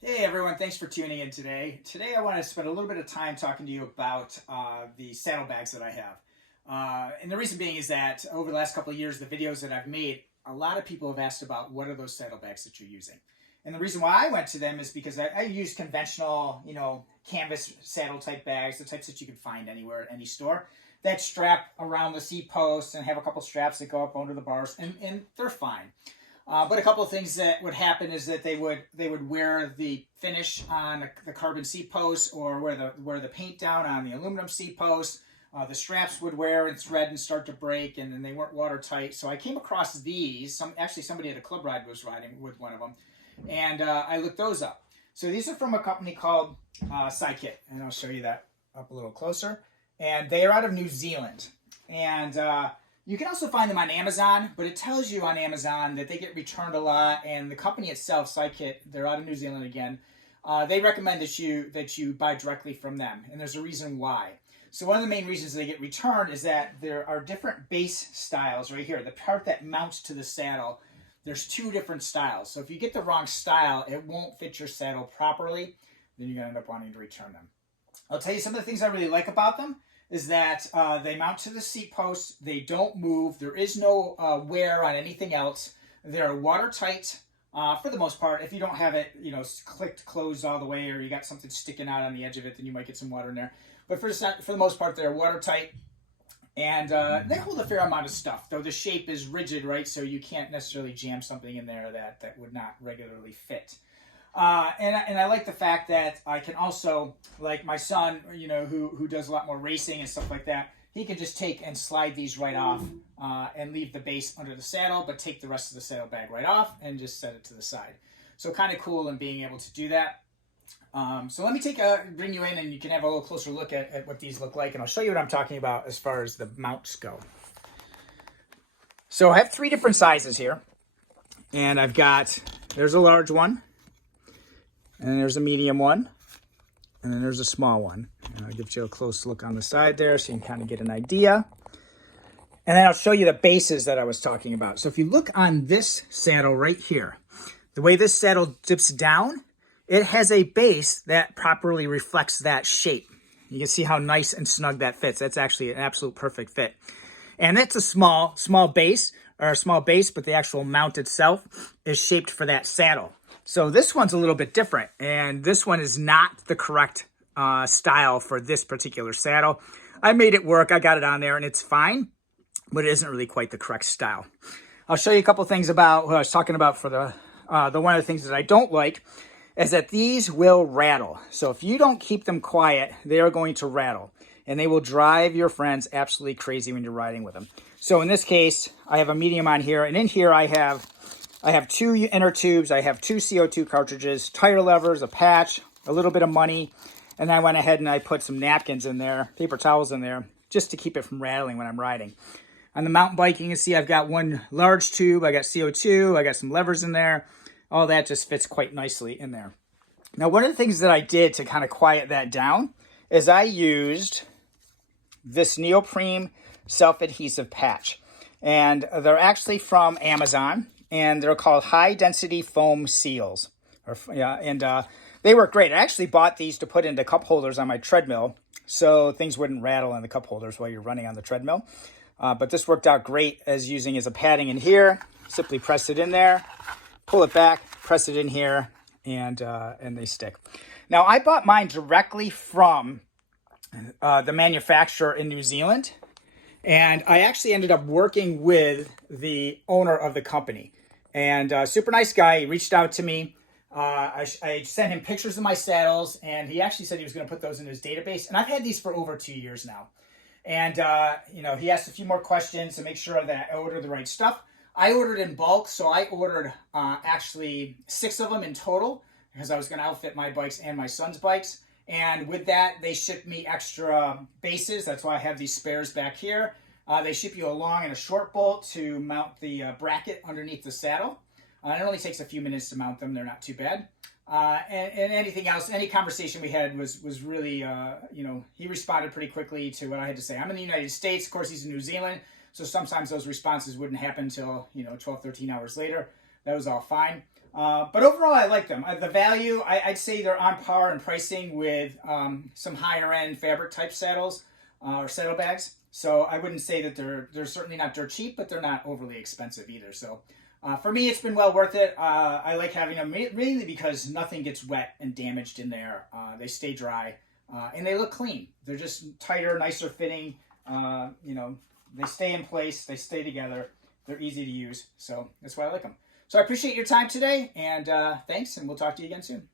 Hey everyone, thanks for tuning in today. Today I want to spend a little bit of time talking to you about the saddlebags that I have. And the reason being is that over the last couple of years, the videos that I've made, a lot of people have asked about what are those saddlebags that you're using. And the reason why I went to them is because I use conventional, canvas saddle type bags, the types that you can find anywhere at any store, that strap around the seat posts and have a couple straps that go up under the bars, and they're fine. But a couple of things that would happen is that they would wear the finish on the carbon seat post, or wear the paint down on the aluminum seat post. The straps would wear and thread and start to break, and then they weren't watertight. So I came across these. Somebody at a club ride was riding with one of them, and I looked those up. So these are from a company called Cyckit, and I'll show you that up a little closer. And they are out of New Zealand, and you can also find them on Amazon, but it tells you on Amazon that they get returned a lot, and the company itself, Cyckit, they're out of New Zealand again. They recommend that you buy directly from them, and there's a reason why. So one of the main reasons they get returned is that there are different base styles right here. The part that mounts to the saddle, there's two different styles. So if you get the wrong style, it won't fit your saddle properly. Then you're going to end up wanting to return them. I'll tell you some of the things I really like about them is that they mount to the seat posts. They don't move. There is no wear on anything else. They're watertight for the most part. If you don't have it, clicked closed all the way, or you got something sticking out on the edge of it, then you might get some water in there. But for the most part, they're watertight. And they hold a fair amount of stuff, though the shape is rigid, right? So you can't necessarily jam something in there that would not regularly fit. And I like the fact that I can also, like my son, who does a lot more racing and stuff like that, he can just take and slide these right off and leave the base under the saddle, but take the rest of the saddlebag right off and just set it to the side. So kind of cool in being able to do that. So let me bring you in, and you can have a little closer look at what these look like, and I'll show you what I'm talking about as far as the mounts go. So I have three different sizes here, and there's a large one, and then there's a medium one, and then there's a small one. And I'll give you a close look on the side there so you can kind of get an idea. And then I'll show you the bases that I was talking about. So if you look on this saddle right here, the way this saddle dips down, it has a base that properly reflects that shape. You can see how nice and snug that fits. That's actually an absolute perfect fit. And it's a small base, but the actual mount itself is shaped for that saddle. So this one's a little bit different, and this one is not the correct style for this particular saddle. I made it work. I got it on there, and it's fine, but it isn't really quite the correct style. I'll show you a couple things about what I was talking about for the one of the things that I don't like is that these will rattle. So if you don't keep them quiet, they are going to rattle, and they will drive your friends absolutely crazy when you're riding with them. So in this case, I have a medium on here, and in here I have two inner tubes. I have two CO2 cartridges, tire levers, a patch, a little bit of money, and I went ahead and I put some napkins in there, paper towels in there, just to keep it from rattling when I'm riding. On the mountain bike, you can see I've got one large tube, I got CO2, I got some levers in there. All that just fits quite nicely in there. Now, one of the things that I did to kind of quiet that down is I used this neoprene self-adhesive patch. And they're actually from Amazon, and they're called high-density foam seals. They work great. I actually bought these to put into cup holders on my treadmill, so things wouldn't rattle in the cup holders while you're running on the treadmill. But this worked out great as using as a padding in here. Simply press it in there, pull it back, press it in here, and they stick. Now, I bought mine directly from the manufacturer in New Zealand, and I actually ended up working with the owner of the company. And super nice guy. He reached out to me. I sent him pictures of my saddles, and he actually said he was going to put those in his database. And I've had these for over 2 years now. And, he asked a few more questions to make sure that I ordered the right stuff. I ordered in bulk, so I ordered actually 6 of them in total because I was going to outfit my bikes and my son's bikes. And with that, they shipped me extra bases. That's why I have these spares back here. They ship you a long and a short bolt to mount the bracket underneath the saddle. It only takes a few minutes to mount them. They're not too bad. And anything else, any conversation we had was really, he responded pretty quickly to what I had to say. I'm in the United States. Of course, he's in New Zealand. So sometimes those responses wouldn't happen until, 12, 13 hours later. That was all fine. But overall, I like them. The value, I'd say they're on par in pricing with some higher end fabric type saddles or saddlebags. So I wouldn't say that they're certainly not dirt cheap, but they're not overly expensive either. So for me, it's been well worth it. I like having them really because nothing gets wet and damaged in there. They stay dry and they look clean. They're just tighter, nicer fitting. You know, they stay in place. They stay together. They're easy to use. So that's why I like them. So I appreciate your time today, and thanks, and we'll talk to you again soon.